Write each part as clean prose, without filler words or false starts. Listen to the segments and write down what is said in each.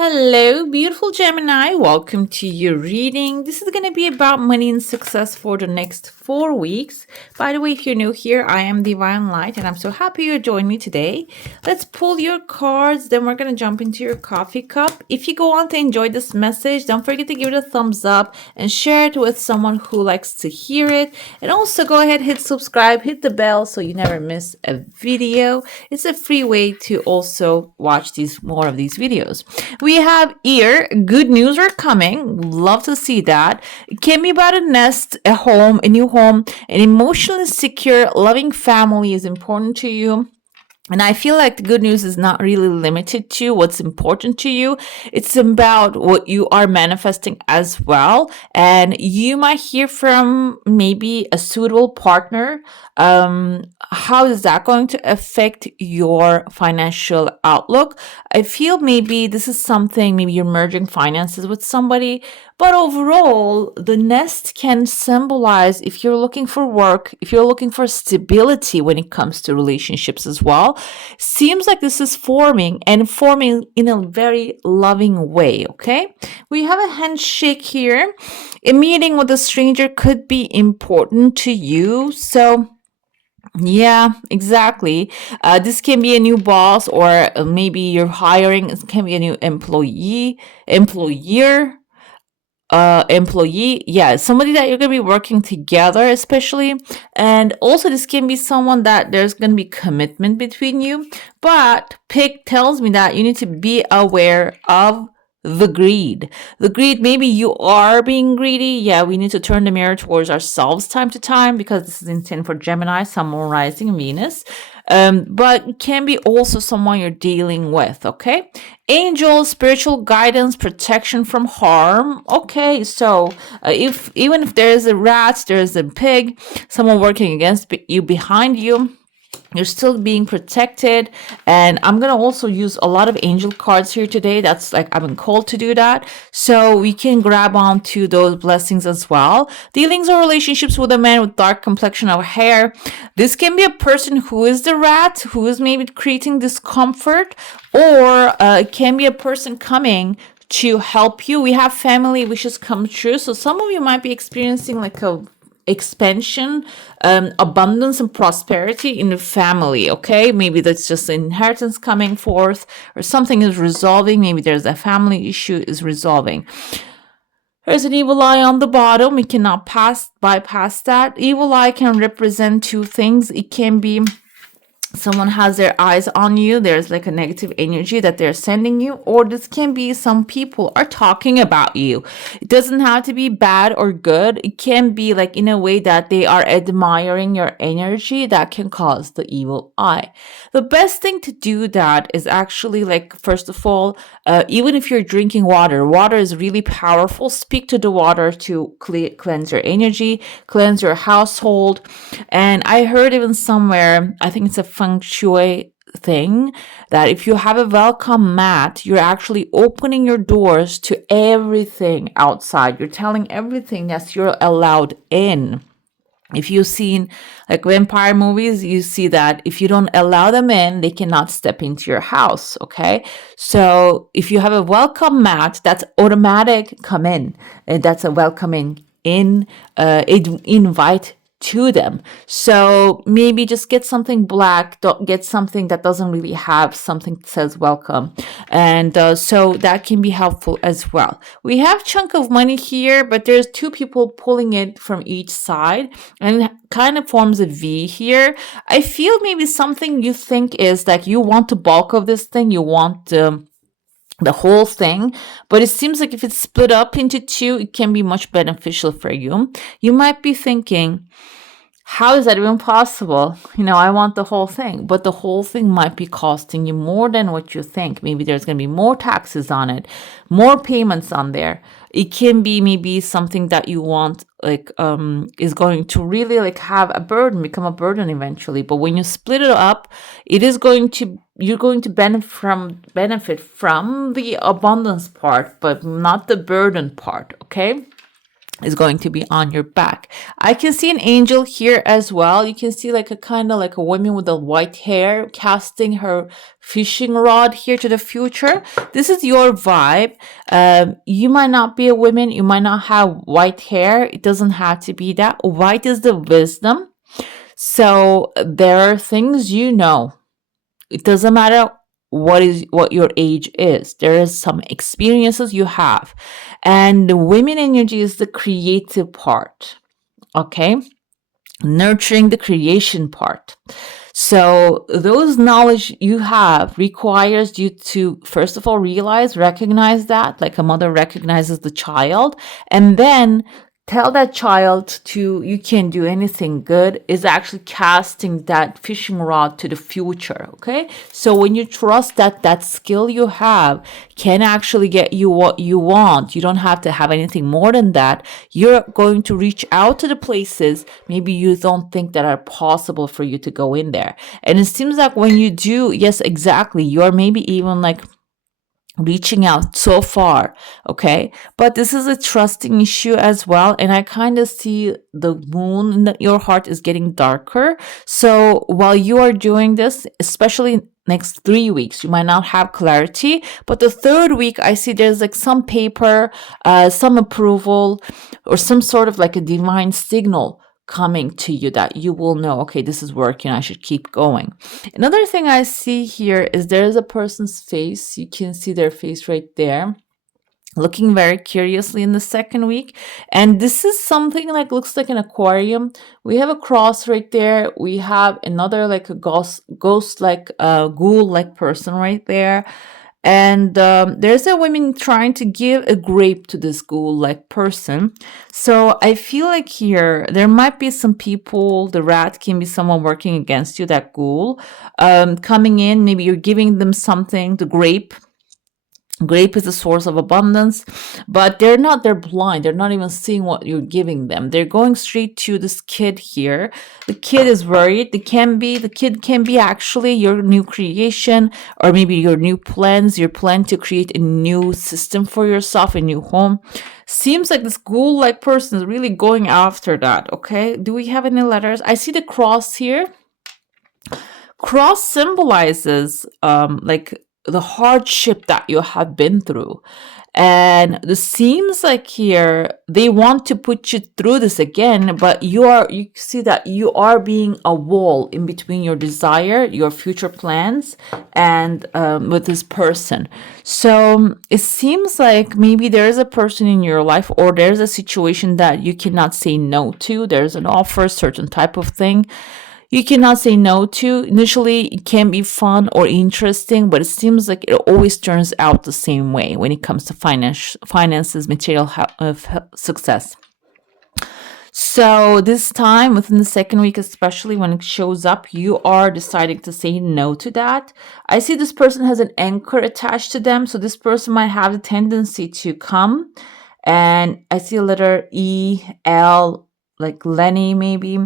Hello, beautiful Gemini. Welcome to your reading. This is going to be about money and success for the next 4 weeks. By the way, if you're new here, I am Divine Light and I'm so happy you joined me today. Let's pull your cards, then we're going to jump into your coffee cup. If you go on to enjoy this message, don't forget to give it a thumbs up and share it with someone who likes to hear it. And also go ahead, hit subscribe, hit the bell so you never miss a video. It's a free way to also watch more of these videos. We have here, good news are coming. Love to see that. It can be about a nest, a home, a new home, an emotionally secure, loving family is important to you. And I feel like the good news is not really limited to what's important to you. It's about what you are manifesting as well. And you might hear from maybe a suitable partner. How is that going to affect your financial outlook? I feel maybe this is something, maybe you're merging finances with somebody. But overall, the nest can symbolize if you're looking for work, if you're looking for stability when it comes to relationships as well. Seems like this is forming and forming in a very loving way, okay? We have a handshake here. A meeting with a stranger could be important to you. So yeah, exactly. This can be a new boss or maybe you're hiring. It can be a new employee, yeah, somebody that you're going to be working together, especially. And also this can be someone that there's going to be commitment between you, but pick tells me that you need to be aware of the greed. Maybe you are being greedy. Yeah, we need to turn the mirror towards ourselves time to time, because this is intent for Gemini, Sun, Moon, Rising, Venus. But it can be also someone you're dealing with, okay? Angels, spiritual guidance, protection from harm. Okay, so even if there's a rat, there's a pig, someone working against you, behind you, you're still being protected. And I'm going to also use a lot of angel cards here today. That's like I've been called to do that. So we can grab onto those blessings as well. Dealings or relationships with a man with dark complexion or hair. This can be a person who is the rat, who is maybe creating discomfort, or it can be a person coming to help you. We have family wishes come true. So some of you might be experiencing like a expansion, abundance and prosperity in the family, okay? Maybe that's just inheritance coming forth, or something is resolving. Maybe there's a family issue is resolving. There's an evil eye on the bottom. We cannot bypass that. Evil eye can represent two things. It can be someone has their eyes on you. There's like a negative energy that they're sending you, or this can be some people are talking about you. It doesn't have to be bad or good. It can be like in a way that they are admiring your energy that can cause the evil eye. The best thing to do that is actually, like, first of all, even if you're drinking water is really powerful. Speak to the water to cleanse your energy, cleanse your household. And I heard even somewhere, I think it's a feng shui thing, that if you have a welcome mat, you're actually opening your doors to everything outside. You're telling everything that you're allowed in. If you've seen like vampire movies, you see that if you don't allow them in, they cannot step into your house, okay? So if you have a welcome mat, that's automatic come in. And that's a welcoming in, invite to them. So maybe just get something black, don't get something that doesn't really have something that says welcome. And so that can be helpful as well. We have chunk of money here, but there's two people pulling it from each side, and it kind of forms a V here. I feel maybe something you think is like you want the bulk of this thing, you want the whole thing, but it seems like if it's split up into two, it can be much beneficial for you. You might be thinking, how is that even possible? I want the whole thing, but the whole thing might be costing you more than what you think. Maybe there's going to be more taxes on it, more payments on there. It can be maybe something that you want, like, is going to really like have a burden, become a burden eventually. But when you split it up, you're going to benefit from the abundance part, but not the burden part, okay? is going to be on your back. I can see an angel here as well. You can see like a kind of like a woman with the white hair casting her fishing rod here to the future. This is your vibe. You might not be a woman. You might not have white hair. It doesn't have to be that. White is the wisdom. So there are things you know. It doesn't matter what your age is. There is some experiences you have. And the women energy is the creative part. Okay? Nurturing the creation part. So those knowledge you have requires you to, first of all, recognize that, like a mother recognizes the child, and then tell that child to, you can't do anything good, is actually casting that fishing rod to the future. Okay, so when you trust that that skill you have can actually get you what you want, you don't have to have anything more than that. You're going to reach out to the places maybe you don't think that are possible for you to go in there. And it seems like when you do, yes, exactly, you're maybe even like reaching out so far. Okay, but this is a trusting issue as well, and I kind of see the moon in your heart is getting darker. So while you are doing this, especially next 3 weeks, you might not have clarity, but the third week I see there's like some paper, some approval, or some sort of like a divine signal coming to you that you will know, okay, this is working, I should keep going. Another thing I see here is there is a person's face. You can see their face right there, looking very curiously in the second week. And this is something like looks like an aquarium. We have a cross right there. We have another like a ghost like ghoul like person right there. And there's a woman trying to give a grape to this ghoul-like person. So I feel like here there might be some people, the rat can be someone working against you, that ghoul, coming in. Maybe you're giving them something, the grape. Grape is a source of abundance, but they're blind. They're not even seeing what you're giving them. They're going straight to this kid here. The kid is worried. The kid can be actually your new creation, or maybe your new plans. Your plan to create a new system for yourself, a new home. Seems like this ghoul-like person is really going after that. Okay. Do we have any letters? I see the cross here. Cross symbolizes like the hardship that you have been through. And it seems like here they want to put you through this again, but you see that you are being a wall in between your desire, your future plans, and with this person. So it seems like maybe there is a person in your life, or there's a situation that you cannot say no to. There's an offer, certain type of thing you cannot say no to. Initially, it can be fun or interesting, but it seems like it always turns out the same way when it comes to finances, material success. So this time, within the second week, especially when it shows up, you are deciding to say no to that. I see this person has an anchor attached to them. So this person might have the tendency to come. And I see a letter E, L, like Lenny, maybe,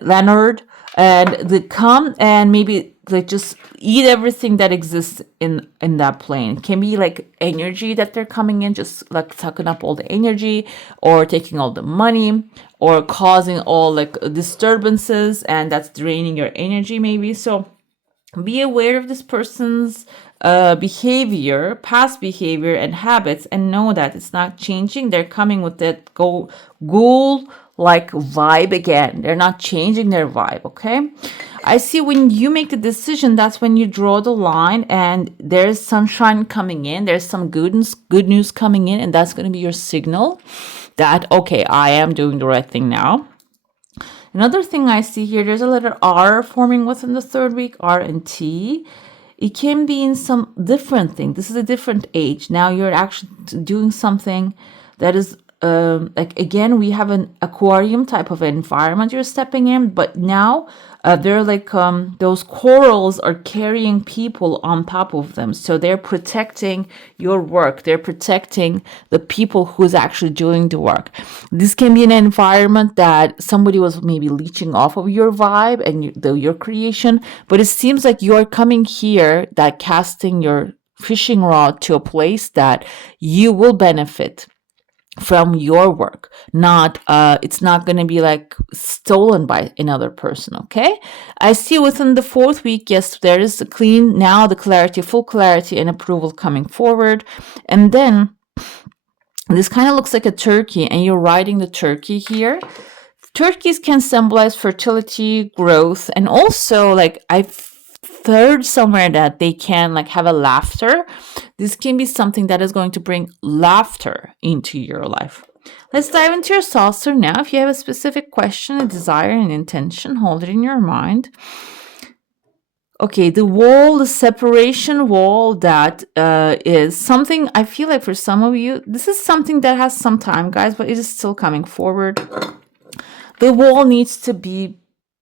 Leonard. And they come and maybe they just eat everything that exists in that plane. It can be like energy that they're coming in, just like sucking up all the energy, or taking all the money, or causing all like disturbances, and that's draining your energy maybe. So be aware of this person's behavior, past behavior and habits, and know that it's not changing. They're coming with that ghoul like vibe again. They're not changing their vibe. Okay, I see when you make the decision, that's when you draw the line, and there's sunshine coming in, there's some good news coming in, and that's going to be your signal that, okay, I am doing the right thing now. Another thing I see here, there's a letter R forming within the third week, R and T. It can be in some different thing. This is a different age. Now you're actually doing something that is like, again, we have an aquarium type of environment you're stepping in, but now they're like those corals are carrying people on top of them. So they're protecting your work. They're protecting the people who's actually doing the work. This can be an environment that somebody was maybe leeching off of your vibe and your creation, but it seems like you're coming here, that casting your fishing rod to a place that you will benefit. from your work, not it's not going to be like stolen by another person. Okay, I see within the fourth week, yes, there is the clean now, the clarity, full clarity and approval coming forward. And then this kind of looks like a turkey, and you're riding the turkey here. Turkeys can symbolize fertility, growth, and also like I've heard somewhere that they can like have a laughter. This can be something that is going to bring laughter into your life. Let's dive into your saucer now. If you have a specific question, a desire, an intention, hold it in your mind. Okay, the wall, the separation wall, that is something I feel like for some of you, this is something that has some time, guys, but it is still coming forward. The wall needs to be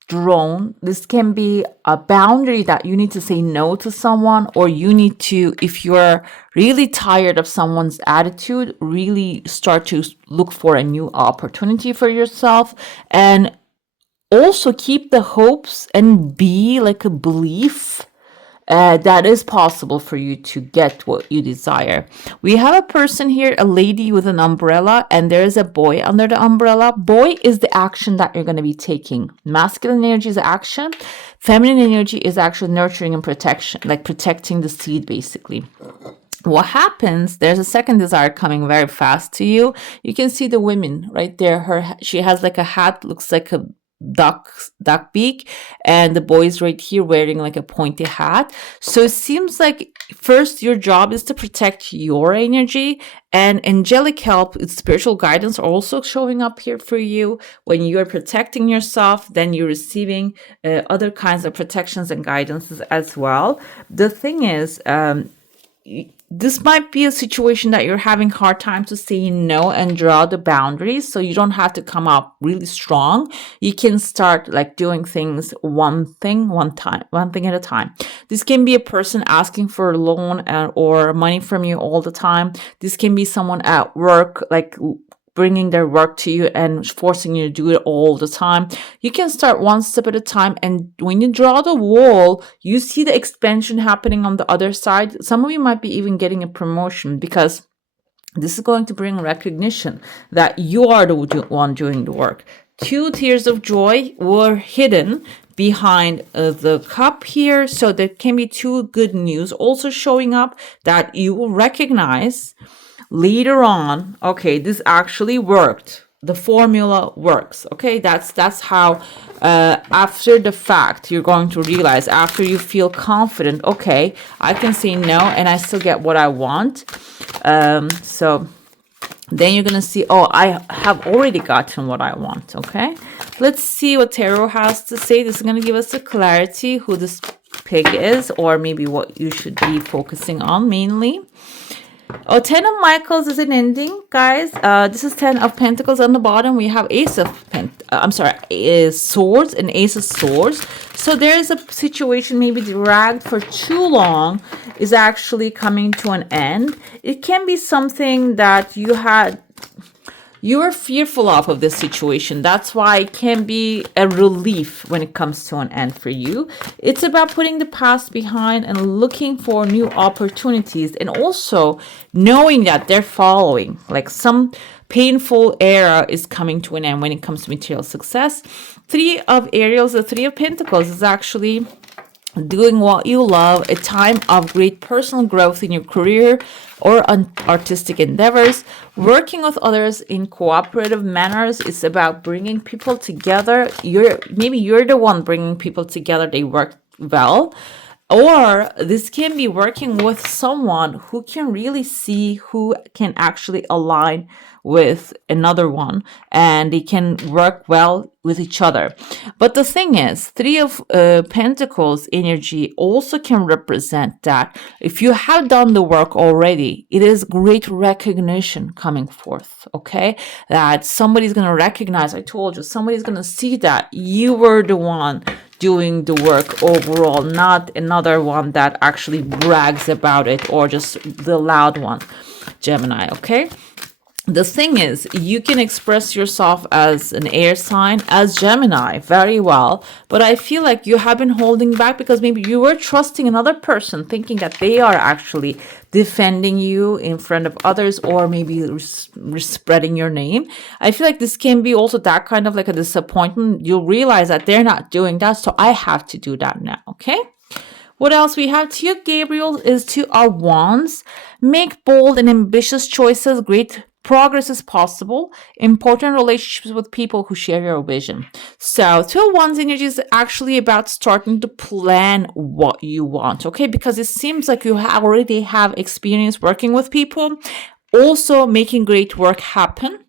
drawn. This can be a boundary that you need to say no to someone, or you need to, if you're really tired of someone's attitude, really start to look for a new opportunity for yourself. And also keep the hopes and be like a belief that is possible for you to get what you desire. We have a person here, a lady with an umbrella, and there is a boy under the umbrella. Boy is the action that you're going to be taking. Masculine energy is action. Feminine energy is actually nurturing and protection, like protecting the seed, basically. What happens, there's a second desire coming very fast to you. You can see the women right there. She has like a hat, looks like a duck beak, and the boy is right here wearing like a pointy hat. So it seems like first your job is to protect your energy, and angelic help, it's spiritual guidance, are also showing up here for you. When you're protecting yourself, then you're receiving other kinds of protections and guidances as well. The thing is, this might be a situation that you're having hard time to say no and draw the boundaries. So you don't have to come up really strong. You can start like doing things one thing at a time. This can be a person asking for a loan or money from you all the time. This can be someone at work, like bringing their work to you and forcing you to do it all the time. You can start one step at a time, and when you draw the wall, you see the expansion happening on the other side. Some of you might be even getting a promotion, because this is going to bring recognition that you are the one doing the work. 2 tears of joy were hidden behind the cup here, so there can be 2 good news also showing up that you will recognize later on. Okay, this actually worked. The formula works. Okay, that's how after the fact you're going to realize, after you feel confident, okay, I can say no and I still get what I want. So then you're gonna see, oh, I have already gotten what I want. Okay, let's see what tarot has to say. This is gonna give us the clarity who this pig is, or maybe what you should be focusing on mainly. Oh, 10 of Michaels is an ending, guys. This is 10 of Pentacles on the bottom. We have Ace of Swords and Ace of Swords. So there is a situation maybe dragged for too long is actually coming to an end. It can be something that you are fearful of this situation. That's why it can be a relief when it comes to an end for you. It's about putting the past behind and looking for new opportunities, and also knowing that they're following. Like some painful era is coming to an end when it comes to material success. 3 of Ariels, the 3 of Pentacles is actually doing what you love, a time of great personal growth in your career or artistic endeavors. Working with others in cooperative manners is about bringing people together. Maybe you're the one bringing people together. They work well. Or this can be working with someone who can really see who can actually align with another one, and they can work well with each other. But the thing is, 3 of Pentacles energy also can represent that if you have done the work already, it is great recognition coming forth, okay? That somebody's going to recognize, I told you, somebody's going to see that you were the one doing the work overall, not another one that actually brags about it, or just the loud one, Gemini, okay? The thing is, you can express yourself as an air sign, as Gemini, very well. But I feel like you have been holding back because maybe you were trusting another person, thinking that they are actually defending you in front of others, or maybe spreading your name. I feel like this can be also that kind of like a disappointment. You'll realize that they're not doing that, so I have to do that now, okay? What else we have? Two Gabriel is two of Wands. Make bold and ambitious choices. Great progress is possible. Important relationships with people who share your vision. So Two of Wands energy is actually about starting to plan what you want, okay? Because it seems like you already have experience working with people, also making great work happen.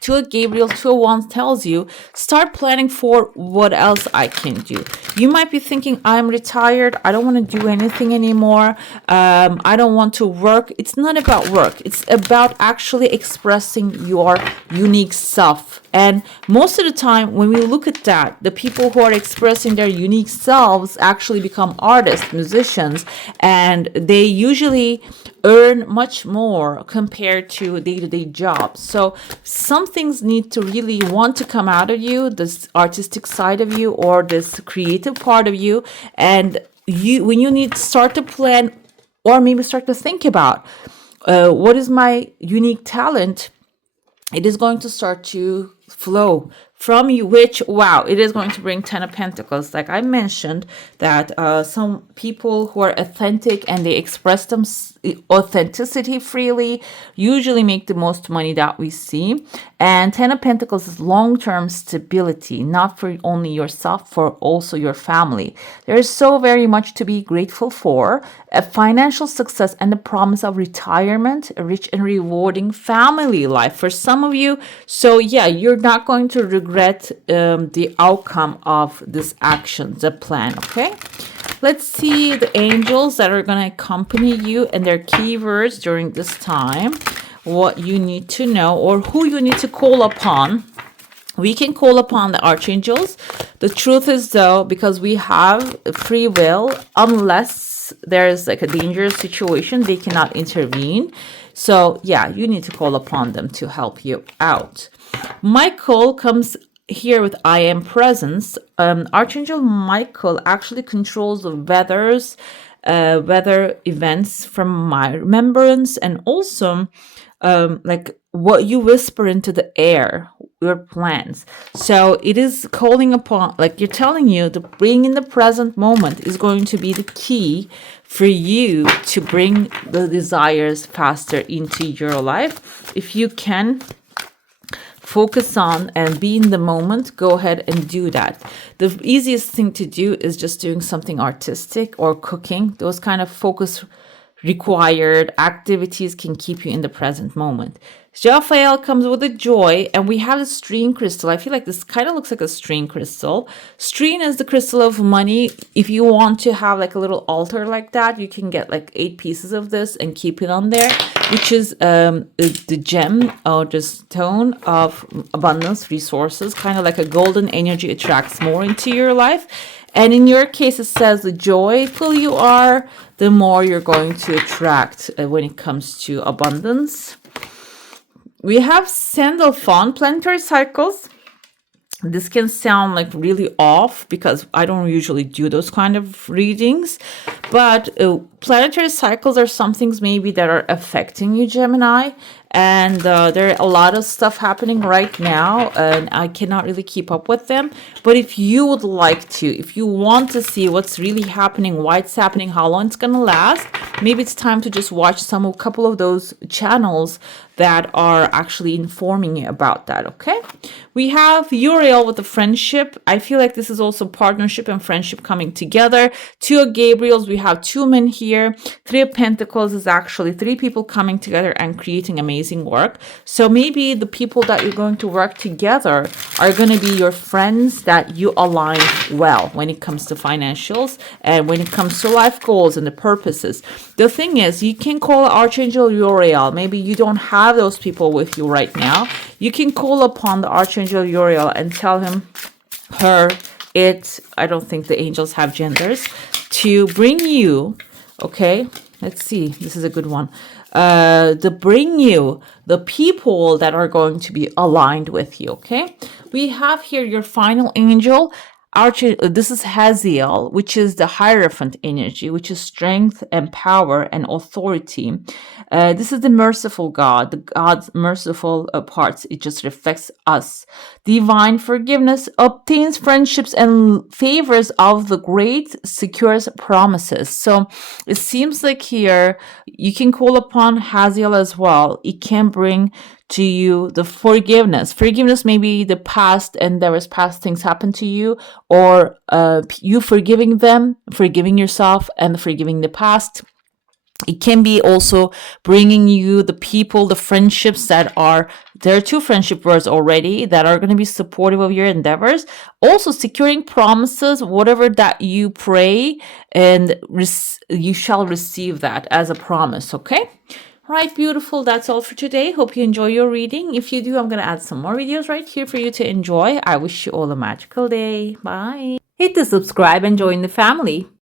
Two of Gabriel, Two of Wands tells you, start planning for what else I can do. You might be thinking, I'm retired. I don't want to do anything anymore. I don't want to work. It's not about work. It's about actually expressing your unique self. And most of the time, when we look at that, the people who are expressing their unique selves actually become artists, musicians, and they usually earn much more compared to day-to-day jobs. So some things need to really want to come out of you, this artistic side of you or this creative part of you. And when you need to start to plan or maybe start to think about what is my unique talent, it is going to start to flow from you, which, wow, it is going to bring 10 of Pentacles. Like I mentioned, that some people who are authentic and they express them authenticity freely usually make the most money that we see. And 10 of Pentacles is long-term stability, not for only yourself, for also your family. There is so very much to be grateful for. A financial success and the promise of retirement, a rich and rewarding family life for some of you. So yeah, you're not going to regret the outcome of this action, the plan, okay? Let's see the angels that are going to accompany you and their keywords during this time, what you need to know or who you need to call upon. We can call upon the archangels. The truth is, though, because we have free will, unless there is like a dangerous situation, they cannot intervene. So yeah, you need to call upon them to help you out. Michael comes here with I am presence. Archangel Michael actually controls the weather events from my remembrance, and also like what you whisper into the air, your plans. So it is calling upon, like you're telling you, to bring in the present moment is going to be the key for you to bring the desires faster into your life. If you can focus on and be in the moment, go ahead and do that. The easiest thing to do is just doing something artistic or cooking. Those kind of focus required activities can keep you in the present moment. Raphael comes with a joy, and we have a string crystal. I feel like this kind of looks like a string crystal. String is the crystal of money. If you want to have like a little altar like that, you can get like 8 pieces of this and keep it on there, which is the gem or the stone of abundance, resources, kind of like a golden energy attracts more into your life. And in your case, it says the joyful you are, the more you're going to attract when it comes to abundance. We have Sandalphon, planetary cycles. This can sound like really off because I don't usually do those kind of readings, but planetary cycles are some things maybe that are affecting you, Gemini, and there are a lot of stuff happening right now, and I cannot really keep up with them. But if you would like to, if you want to see what's really happening, why it's happening, how long it's gonna last, maybe it's time to just watch a couple of those channels that are actually informing you about that, okay? We have Uriel with the friendship. I feel like this is also partnership and friendship coming together. 2 of Gabriels, we have 2 men here. 3 of Pentacles is actually 3 people coming together and creating amazing work. So maybe the people that you're going to work together are going to be your friends that you align well when it comes to financials and when it comes to life goals and the purposes. The thing is, you can call Archangel Uriel. Maybe you don't have those people with you right now. You can call upon the Archangel Uriel and tell him, her, it, I don't think the angels have genders, to bring you, okay, let's see, this is a good one, to bring you the people that are going to be aligned with you, okay? We have here your final angel, This is Haziel, which is the Hierophant energy, which is strength and power and authority. This is the merciful God, the God's merciful parts. It just reflects us. Divine forgiveness obtains friendships and favors of the great, secures promises. So it seems like here you can call upon Haziel as well. It can bring to you the forgiveness. Forgiveness may be the past, and there was past things happen to you, or you forgiving them, forgiving yourself, and forgiving the past. It can be also bringing you the people, the friendships that are, there are two friendship words already that are going to be supportive of your endeavors. Also securing promises, whatever that you pray, and you shall receive that as a promise, okay? Right, beautiful. That's all for today. Hope you enjoy your reading. If you do, I'm going to add some more videos right here for you to enjoy. I wish you all a magical day. Bye. Hit the subscribe and join the family.